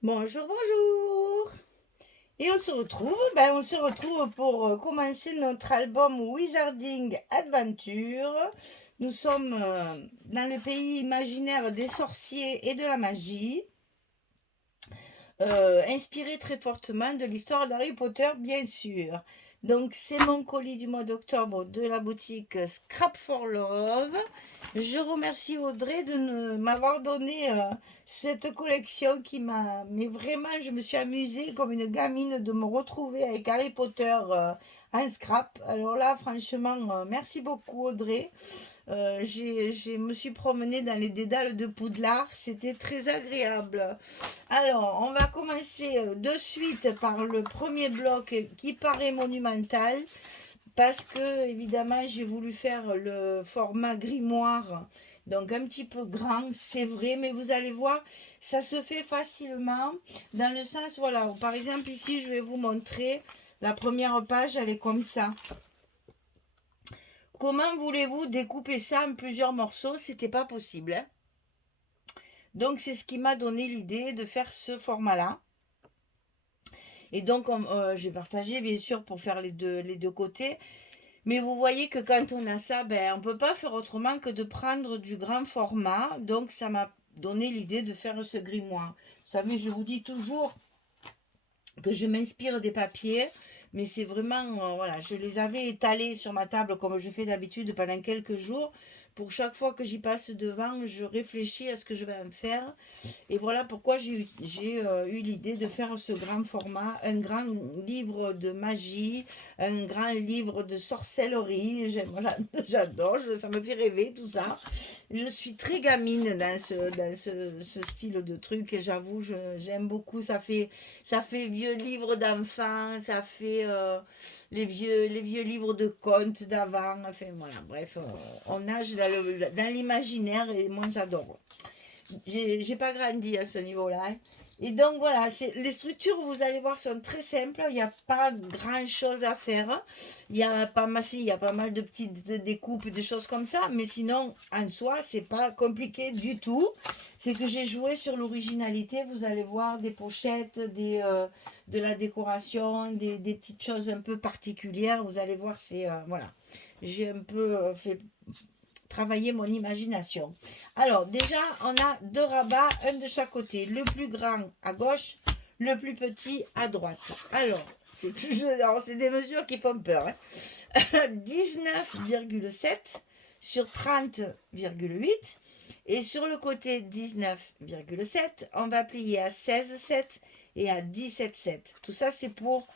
Bonjour, bonjour. Et on se retrouve pour commencer notre album Wizarding Adventure. Nous sommes dans le pays imaginaire des sorciers et de la magie, inspiré très fortement de l'histoire d'Harry Potter, bien sûr. Donc, c'est mon colis du mois d'octobre de la boutique Scrap for Love. Je remercie Audrey de m'avoir donné cette collection qui m'a... Mais vraiment, je me suis amusée comme une gamine de me retrouver avec Harry Potter en scrap. Alors là, franchement, merci beaucoup Audrey. Je me suis promenée dans les dédales de Poudlard. C'était très agréable. Alors, on va commencer de suite par le premier bloc qui paraît monumental parce que, évidemment, j'ai voulu faire le format grimoire, donc un petit peu grand, c'est vrai, mais vous allez voir, ça se fait facilement dans le sens, voilà, par exemple, ici, je vais vous montrer la première page, elle est comme ça. Comment voulez-vous découper ça en plusieurs morceaux? C'était pas possible, hein. Donc, c'est ce qui m'a donné l'idée de faire ce format-là. Et donc, j'ai partagé, bien sûr, pour faire les deux côtés. Mais vous voyez que quand on a ça, ben, on ne peut pas faire autrement que de prendre du grand format. Donc, ça m'a donné l'idée de faire ce grimoire. Vous savez, je vous dis toujours que je m'inspire des papiers, mais c'est vraiment, voilà, je les avais étalés sur ma table comme je fais d'habitude pendant quelques jours. Pour chaque fois que j'y passe devant, je réfléchis à ce que je vais en faire. Et voilà pourquoi eu l'idée de faire ce grand format, un grand livre de magie, un grand livre de sorcellerie. J'adore, ça me fait rêver tout ça. Je suis très gamine dans ce style de truc et j'avoue, j'aime beaucoup. Ça fait vieux livre d'enfants, ça fait les vieux livres de contes d'avant. Enfin voilà, bref, on nage dans l'imaginaire et moi j'adore. J'ai pas grandi à ce niveau-là, hein. Et donc voilà, les structures, vous allez voir, sont très simples. Il n'y a pas grand-chose à faire. Il y a pas mal de petites découpes, des choses comme ça. Mais sinon, en soi, c'est pas compliqué du tout. C'est que j'ai joué sur l'originalité. Vous allez voir des pochettes, de la décoration, des petites choses un peu particulières. Vous allez voir, voilà. J'ai un peu fait travailler mon imagination. Alors, déjà, on a deux rabats, un de chaque côté. Le plus grand à gauche, le plus petit à droite. Alors, c'est des mesures qui font peur, hein. 19,7 sur 30,8. Et sur le côté 19,7, on va plier à 16,7 et à 17,7. Tout ça, c'est pour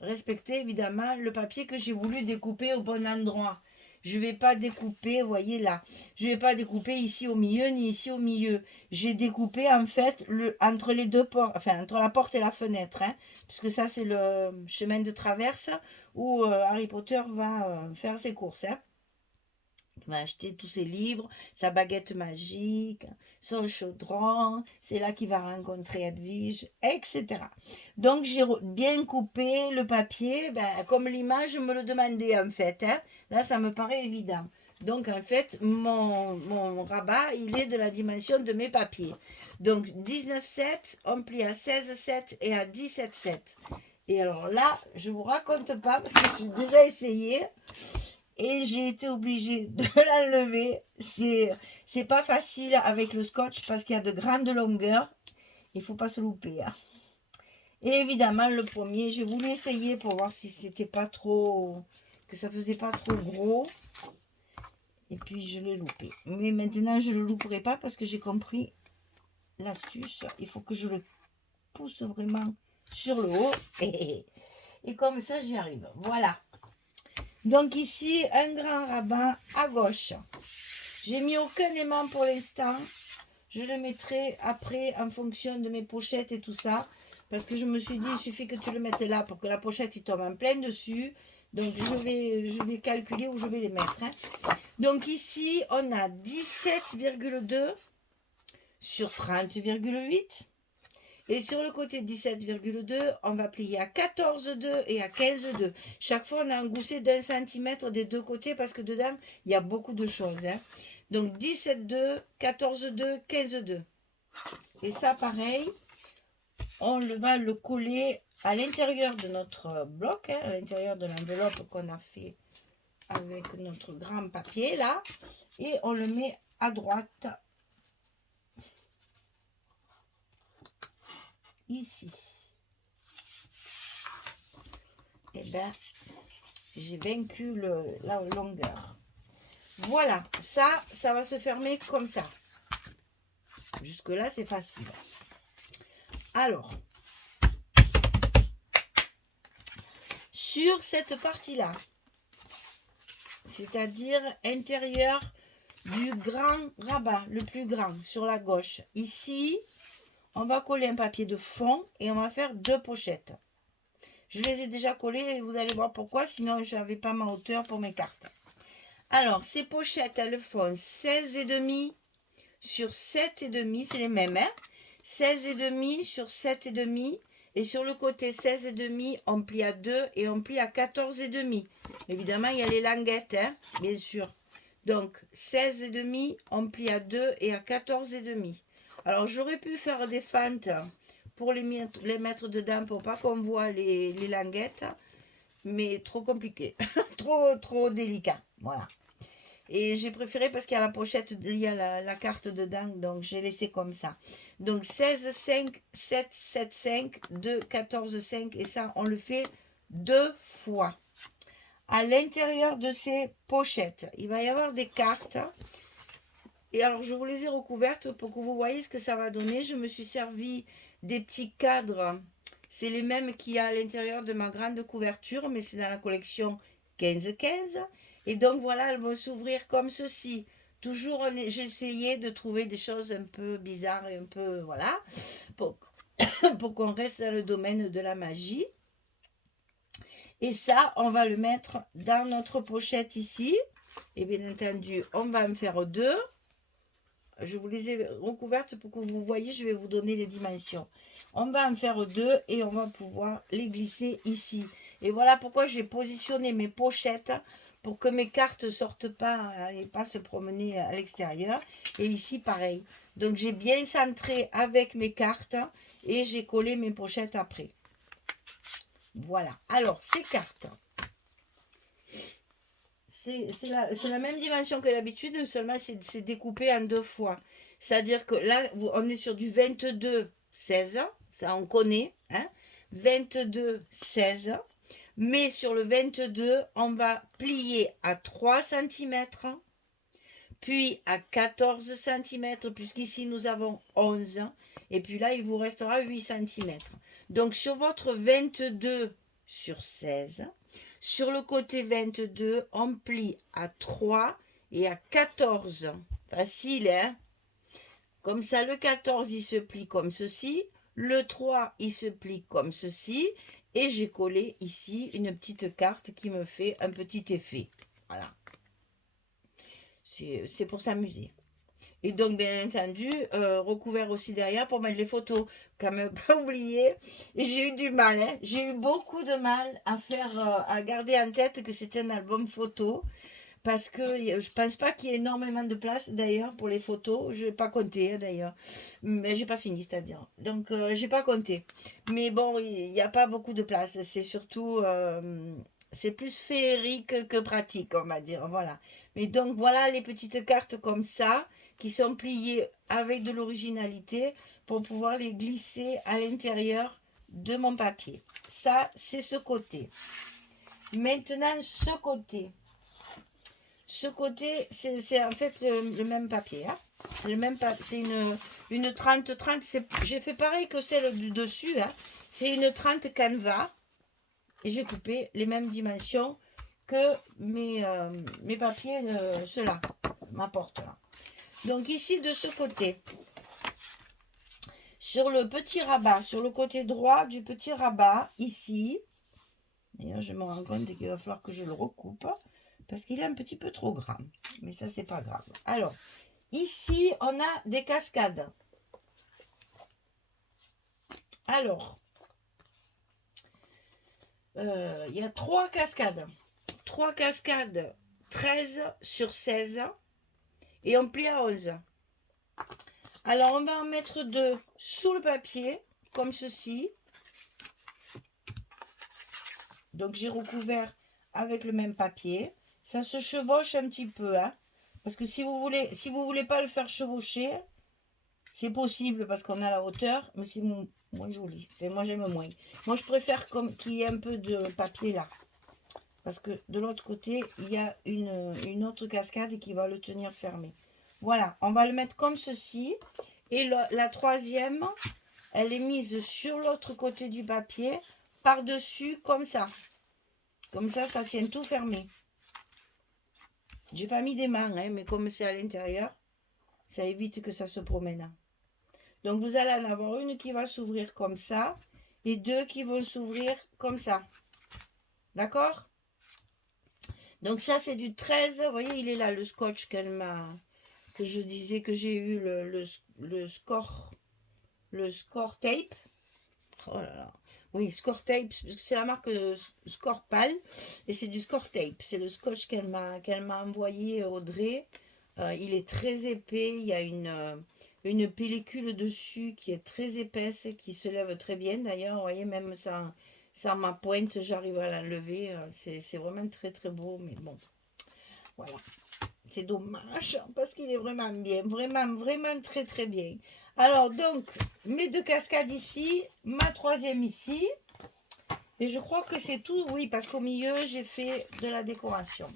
respecter évidemment le papier que j'ai voulu découper au bon endroit. Je ne vais pas découper, vous voyez là, je ne vais pas découper ici au milieu ni ici au milieu. J'ai découpé en fait entre les deux portes, enfin entre la porte et la fenêtre, hein, puisque ça c'est le chemin de traverse où Harry Potter va faire ses courses, hein. Il va acheter tous ses livres, sa baguette magique, son chaudron, c'est là qu'il va rencontrer Edwige, etc. Donc j'ai bien coupé le papier, ben, comme l'image me le demandait en fait, hein. Là ça me paraît évident. Donc en fait, mon rabat, il est de la dimension de mes papiers. Donc 19,7, on plie à 16,7 et à 17,7. Et alors là, je vous raconte pas parce que j'ai déjà essayé et j'ai été obligée de l'enlever. C'est pas facile avec le scotch parce qu'il y a de grandes longueurs. Il faut pas se louper, hein. Et évidemment, le premier, j'ai voulu essayer pour voir si c'était pas trop, que ça faisait pas trop gros. Et puis je l'ai loupé. Mais maintenant, je le louperai pas parce que j'ai compris l'astuce. Il faut que je le pousse vraiment sur le haut. Et comme ça, j'y arrive. Voilà. Donc ici, un grand rabat à gauche. J'ai mis aucun aimant pour l'instant. Je le mettrai après en fonction de mes pochettes et tout ça. Parce que je me suis dit, il suffit que tu le mettes là pour que la pochette il tombe en plein dessus. Donc je vais calculer où je vais les mettre, hein. Donc ici, on a 17,2 sur 30,8. Et sur le côté 17,2, on va plier à 14,2 et à 15,2. Chaque fois, on a un gousset d'un centimètre des deux côtés parce que dedans, il y a beaucoup de choses, hein. Donc 17,2, 14,2, 15,2. Et ça, pareil, va le coller à l'intérieur de notre bloc, à l'intérieur de l'enveloppe qu'on a fait avec notre grand papier, là. Et on le met à droite, ici. Et bien, j'ai vaincu la longueur. Voilà, ça va se fermer comme ça. Jusque là, c'est facile. Alors, sur cette partie-là, c'est-à-dire intérieur du grand rabat, le plus grand, sur la gauche. Ici, on va coller un papier de fond et on va faire 2 pochettes. Je les ai déjà collées et vous allez voir pourquoi, sinon je n'avais pas ma hauteur pour mes cartes. Alors, ces pochettes, elles font 16,5 sur 7,5, c'est les mêmes, hein? 16,5 sur 7,5, et sur le côté 16,5, on plie à 2 et on plie à 14,5. Évidemment, il y a les languettes, hein, bien sûr. Donc, 16,5, on plie à 2 et à 14,5. Alors, j'aurais pu faire des fentes pour les mettre dedans pour pas qu'on voit les languettes, mais trop compliqué, trop délicat, voilà. Et j'ai préféré parce qu'il y a la pochette, il y a la carte dedans, donc j'ai laissé comme ça. Donc 16, 5, 7, 7, 5, 2, 14, 5, et ça, on le fait 2 fois. À l'intérieur de ces pochettes, il va y avoir des cartes. Et alors, je vous les ai recouvertes pour que vous voyez ce que ça va donner. Je me suis servi des petits cadres. C'est les mêmes qu'il y a à l'intérieur de ma grande couverture, mais c'est dans la collection 15-15. Et donc, voilà, elles vont s'ouvrir comme ceci. Toujours, j'ai essayé de trouver des choses un peu bizarres et un peu, voilà, pour qu'on reste dans le domaine de la magie. Et ça, on va le mettre dans notre pochette ici. Et bien entendu, on va en faire 2. Je vous les ai recouvertes pour que vous voyez, je vais vous donner les dimensions. On va en faire 2 et on va pouvoir les glisser ici. Et voilà pourquoi j'ai positionné mes pochettes pour que mes cartes ne sortent pas et pas se promener à l'extérieur. Et ici, pareil. Donc, j'ai bien centré avec mes cartes et j'ai collé mes pochettes après. Voilà. Alors, ces cartes, c'est la même dimension que d'habitude, seulement c'est découpé en 2 fois. C'est-à-dire que là, on est sur du 22, 16, ça on connaît, hein, 22, 16. Mais sur le 22, on va plier à 3 cm, puis à 14 cm, puisqu'ici nous avons 11, et puis là, il vous restera 8 cm. Donc, sur votre 22 sur 16, sur le côté 22, on plie à 3 et à 14. Facile, hein? Comme ça, le 14, il se plie comme ceci. Le 3, il se plie comme ceci. Et j'ai collé ici une petite carte qui me fait un petit effet. Voilà. C'est pour s'amuser. Et donc, bien entendu, recouvert aussi derrière pour mettre les photos. Quand même pas oublier. Et j'ai eu du mal, hein. J'ai eu beaucoup de mal à garder en tête que c'était un album photo. Parce que je pense pas qu'il y ait énormément de place d'ailleurs pour les photos. Je n'ai pas compté d'ailleurs. Mais j'ai pas fini, c'est-à-dire. Donc, j'ai pas compté. Mais bon, il n'y a pas beaucoup de place. C'est surtout. C'est plus féerique que pratique, on va dire. Voilà. Mais donc, voilà les petites cartes comme ça qui sont pliées avec de l'originalité pour pouvoir les glisser à l'intérieur de mon papier. Ça, c'est ce côté. Maintenant, ce côté. Ce côté, c'est en fait le même papier. Hein. C'est le même c'est une 30-30. J'ai fait pareil que celle du dessus. Hein. C'est une 30 canevas. Et j'ai coupé les mêmes dimensions que mes papiers, ceux-là, m'apportent là. Donc ici, de ce côté, sur le petit rabat, sur le côté droit du petit rabat, ici, d'ailleurs je me rends compte qu'il va falloir que je le recoupe, parce qu'il est un petit peu trop grand. Mais ça, c'est pas grave. Alors, ici, on a des cascades. Alors, il y a 3 cascades. 3 cascades 13 sur 16. Et on plie à 11. Alors, on va en mettre 2 sous le papier, comme ceci. Donc, j'ai recouvert avec le même papier. Ça se chevauche un petit peu, hein. Parce que si vous voulez pas le faire chevaucher, c'est possible parce qu'on a la hauteur, mais c'est moins joli. Et moi, j'aime moins. Moi, je préfère qu'il y ait un peu de papier là. Parce que de l'autre côté, il y a une autre cascade qui va le tenir fermé. Voilà, on va le mettre comme ceci. Et la troisième, elle est mise sur l'autre côté du papier, par-dessus, comme ça. Comme ça tient tout fermé. J'ai pas mis des mains, hein, mais comme c'est à l'intérieur, ça évite que ça se promène. Donc, vous allez en avoir une qui va s'ouvrir comme ça et 2 qui vont s'ouvrir comme ça. D'accord? Donc, ça, c'est du 13. Vous voyez, il est là, le scotch que je disais que j'ai eu le score tape. Oh là là. Oui, score tape, parce que c'est la marque Score Pal et c'est du score tape. C'est le scotch qu'elle m'a envoyé, Audrey. Il est très épais. Il y a une pellicule dessus qui est très épaisse, qui se lève très bien. D'ailleurs, vous voyez, même sans ma pointe, j'arrive à l'enlever. C'est vraiment très très beau, mais bon, voilà. C'est dommage parce qu'il est vraiment bien, vraiment, vraiment très très bien. Alors donc, mes 2 cascades ici, ma troisième ici. Et je crois que c'est tout, oui, parce qu'au milieu, j'ai fait de la décoration.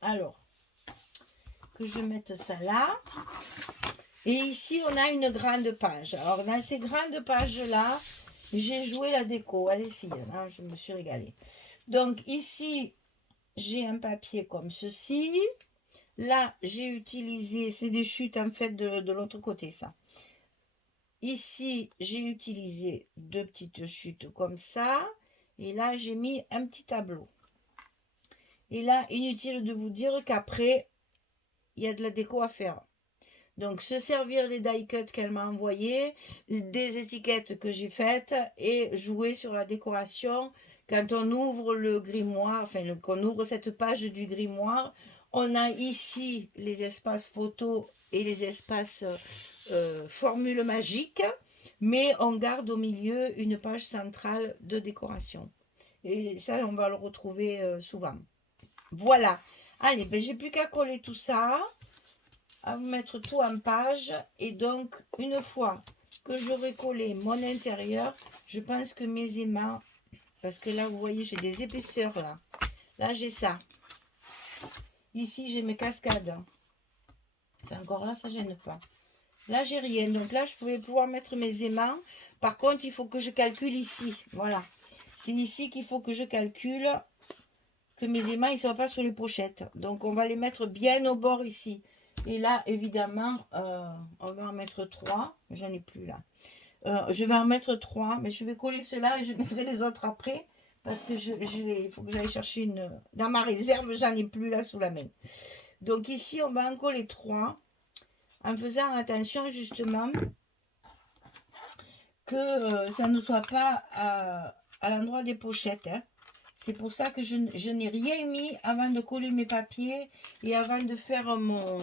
Alors, que je mette ça là. Et ici, on a une grande page. Alors, dans ces grandes pages-là, j'ai joué la déco. Allez, filles, hein, je me suis régalée. Donc, ici, j'ai un papier comme ceci. Là, j'ai utilisé, c'est des chutes en fait de l'autre côté, ça. Ici, j'ai utilisé 2 petites chutes comme ça. Et là, j'ai mis un petit tableau. Et là, inutile de vous dire qu'après, il y a de la déco à faire. Donc, se servir les die cuts qu'elle m'a envoyés, des étiquettes que j'ai faites et jouer sur la décoration. Quand on ouvre le grimoire, enfin, qu'on ouvre cette page du grimoire, on a ici les espaces photos et les espaces formules magiques, mais on garde au milieu une page centrale de décoration. Et ça, on va le retrouver souvent. Voilà. Allez, ben, j'ai plus qu'à coller tout ça, à mettre tout en page. Et donc, une fois que j'aurai collé mon intérieur, je pense que mes aimants, parce que là, vous voyez, j'ai des épaisseurs là. Là, j'ai ça. Ici, j'ai mes cascades. Enfin, encore là, ça gêne pas. Là, j'ai rien. Donc là, je pouvais pouvoir mettre mes aimants. Par contre, il faut que je calcule ici. Voilà. C'est ici qu'il faut que je calcule que mes aimants ne soient pas sur les pochettes. Donc, on va les mettre bien au bord ici. Et là, évidemment, on va en mettre 3. J'en ai plus là. Je vais en mettre 3. Mais je vais coller cela et je mettrai les autres après. Parce que il faut que j'aille chercher une... Dans ma réserve, j'en ai plus là sous la main. Donc ici, on va en coller 3. En faisant attention justement que ça ne soit pas à l'endroit des pochettes. Hein. C'est pour ça que je n'ai rien mis avant de coller mes papiers et avant de faire mon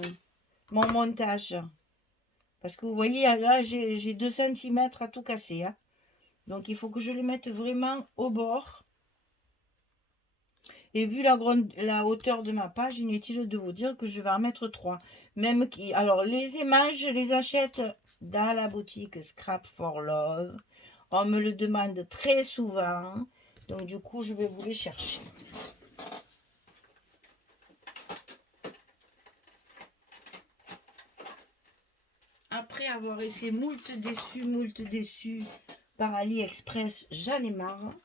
montage. Parce que vous voyez, là, j'ai 2 cm à tout casser. Hein. Donc, il faut que je les mette vraiment au bord. Et vu la hauteur de ma page, inutile de vous dire que je vais en mettre 3. Même alors, les images, je les achète dans la boutique Scrap for Love. On me le demande très souvent. Donc, du coup, je vais vous les chercher. Après avoir été moult déçue par AliExpress, j'en ai marre.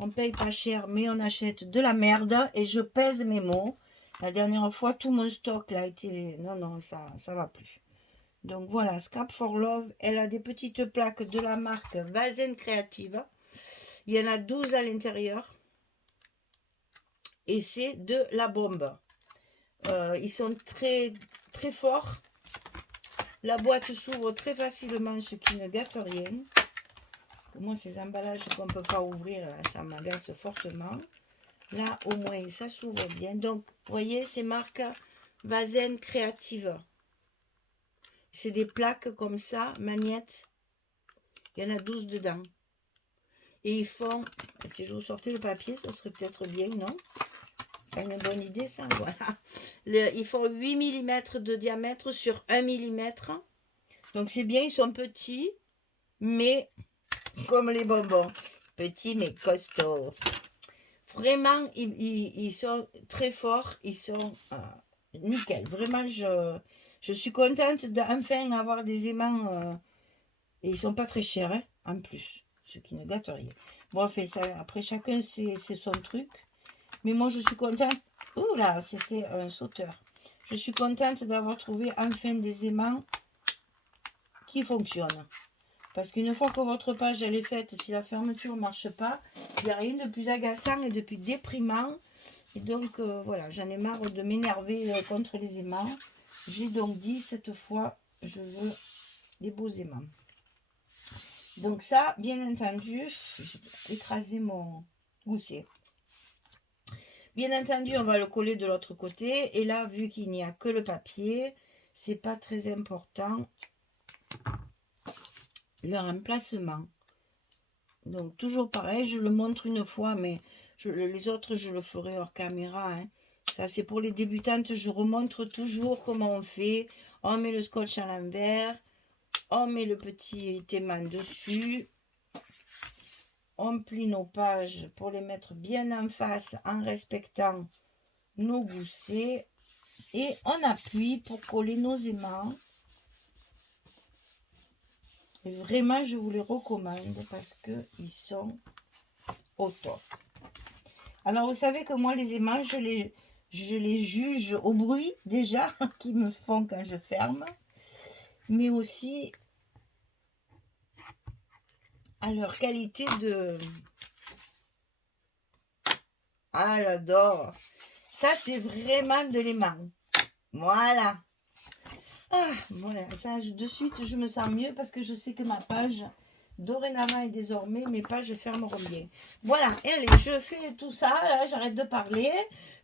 On paye pas cher, mais on achète de la merde. Et je pèse mes mots. La dernière fois, tout mon stock là a été... Non, ça va plus. Donc voilà, Scrap for Love. Elle a des petites plaques de la marque Vazen Creative. Il y en a 12 à l'intérieur. Et c'est de la bombe. Ils sont très, très forts. La boîte s'ouvre très facilement, ce qui ne gâte rien. Moi, ces emballages qu'on ne peut pas ouvrir, là, ça m'agace fortement. Là, au moins, ça s'ouvre bien. Donc, vous voyez, c'est marque Vazen Creative. C'est des plaques comme ça, magnettes. Il y en a 12 dedans. Et ils font, si je vous sortais le papier, ça serait peut-être bien, non? Pas une bonne idée, ça, voilà. Ils font 8 mm de diamètre sur 1 mm. Donc c'est bien, ils sont petits, mais comme les bonbons. Petits mais costauds. Vraiment, ils sont très forts, ils sont nickel. Vraiment, je suis contente d'enfin avoir des aimants. Et ils sont pas très chers, hein, en plus. Ce qui ne gâte rien. Bon, enfin, ça, après, chacun c'est son truc. Mais moi, je suis contente. Oh là, c'était un sauteur. Je suis contente d'avoir trouvé enfin des aimants qui fonctionnent. Parce qu'une fois que votre page elle est faite, si la fermeture ne marche pas, il n'y a rien de plus agaçant et de plus déprimant. Et donc, voilà, j'en ai marre de m'énerver contre les aimants. J'ai donc dit, cette fois, je veux des beaux aimants. Donc ça, bien entendu, j'ai écrasé mon gousset. Bien entendu, on va le coller de l'autre côté. Et là, vu qu'il n'y a que le papier, c'est pas très important le remplacement. Donc toujours pareil, je le montre une fois, mais les autres, je le ferai hors caméra. Hein. Ça, c'est pour les débutantes. Je remontre toujours comment on fait. On met le scotch à l'envers. On met le petit aimant dessus. On plie nos pages pour les mettre bien en face en respectant nos goussets. Et on appuie pour coller nos aimants. Et vraiment, je vous les recommande parce qu'ils sont au top. Alors, vous savez que moi, les aimants, je les juge au bruit déjà qu'ils me font quand je ferme. Mais aussi à leur qualité de... Ah, j'adore. Ça, c'est vraiment de l'aimant. Voilà. Ah, voilà. Ça, de suite, je me sens mieux parce que je sais que ma page, dorénavant et désormais, mes pages fermeront bien. Voilà. Allez, je fais tout ça. Là, j'arrête de parler.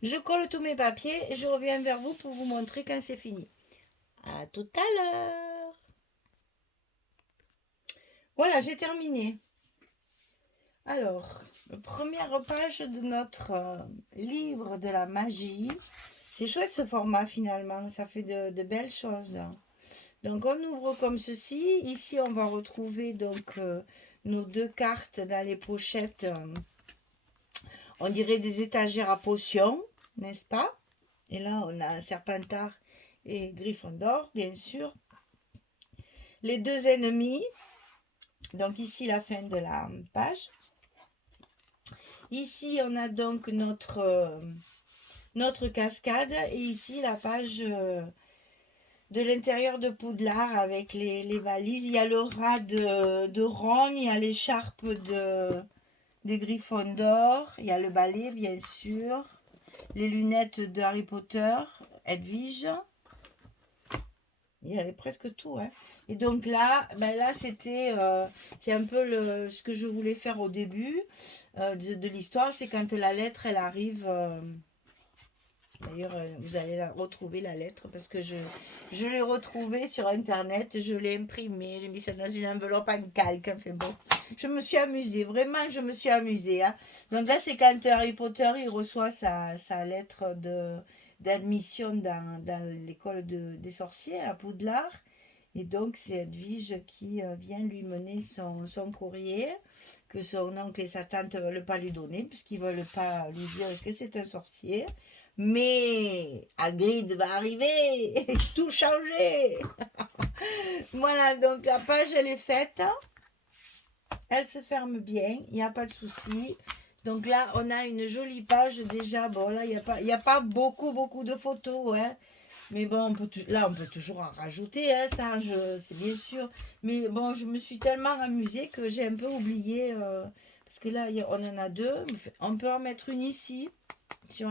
Je colle tous mes papiers et je reviens vers vous pour vous montrer quand c'est fini. À tout à l'heure. Voilà, j'ai terminé. Alors, première page de notre livre de la magie. C'est chouette ce format finalement, ça fait de belles choses. Donc on ouvre comme ceci. Ici on va retrouver donc nos deux cartes dans les pochettes. On dirait des étagères à potions, n'est-ce pas? Et là on a un Serpentard et Gryffondor, bien sûr. Les deux ennemis. Donc ici la fin de la page. Ici, on a donc notre cascade et ici la page de l'intérieur de Poudlard avec les valises. Il y a le rat de Ron, il y a l'écharpe des Gryffondor, il y a le balai bien sûr, les lunettes de Harry Potter, Edwige. Il y avait presque tout, hein. Et donc là, ben là c'était, c'est un peu ce que je voulais faire au début de l'histoire, c'est quand la lettre elle arrive. D'ailleurs, vous allez la retrouver la lettre parce que je l'ai retrouvée sur internet, je l'ai imprimée, j'ai mis ça dans une enveloppe en calque. Enfin bon, je me suis amusée, vraiment, je me suis amusée. Hein. Donc là, c'est quand Harry Potter il reçoit sa lettre d'admission dans l'école des sorciers à Poudlard. Et donc, c'est Edwige qui vient lui mener son courrier, que son oncle et sa tante ne veulent pas lui donner, puisqu'ils ne veulent pas lui dire que c'est un sorcier. Mais Hagrid va arriver et tout changer. Voilà, donc la page, elle est faite. Elle se ferme bien, il n'y a pas de souci. Donc là, on a une jolie page déjà. Bon, là, il n'y a pas beaucoup de photos, hein. Mais bon, on peut toujours en rajouter, hein, ça, c'est bien sûr. Mais bon, je me suis tellement amusée que j'ai un peu oublié. Parce que là, on en a deux. On peut en mettre une ici. Si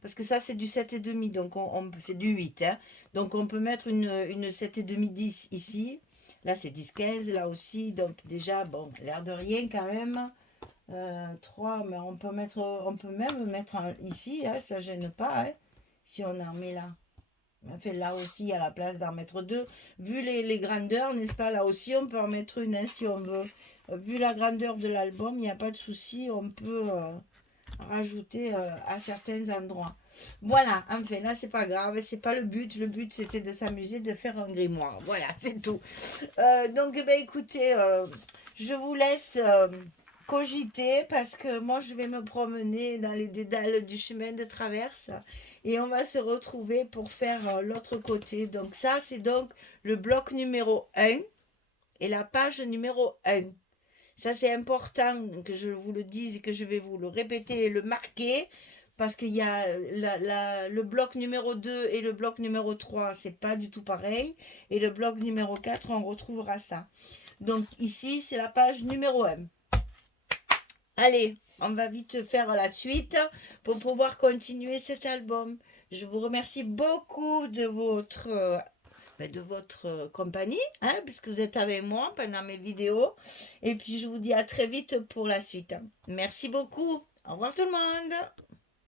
parce que ça, c'est du 7,5. Donc, c'est du 8. Hein. Donc, on peut mettre une 7,5 10 ici. Là, c'est 10-15. Là aussi. Donc, déjà, bon, l'air de rien quand même. 3. Mais on peut même mettre ici. Hein, ça ne gêne pas. Hein, si on en met là. Enfin, là aussi, à la place d'en mettre deux. Vu les grandeurs, n'est-ce pas? Là aussi, on peut en mettre une hein, si on veut. Vu la grandeur de l'album, il n'y a pas de souci. On peut rajouter à certains endroits. Voilà, enfin, là, c'est pas grave. C'est pas le but. Le but, c'était de s'amuser, de faire un grimoire. Voilà, c'est tout. Donc, ben, écoutez, je vous laisse cogiter parce que moi, je vais me promener dans les dédales du chemin de traverse et on va se retrouver pour faire l'autre côté. Donc ça, c'est donc le bloc numéro 1 et la page numéro 1. Ça, c'est important que je vous le dise et que je vais vous le répéter et le marquer parce qu'il y a le bloc numéro 2 et le bloc numéro 3, c'est pas du tout pareil. Et le bloc numéro 4, on retrouvera ça. Donc ici, c'est la page numéro 1. Allez, on va vite faire la suite pour pouvoir continuer cet album. Je vous remercie beaucoup de votre compagnie, hein, puisque vous êtes avec moi pendant mes vidéos. Et puis, je vous dis à très vite pour la suite. Merci beaucoup. Au revoir tout le monde.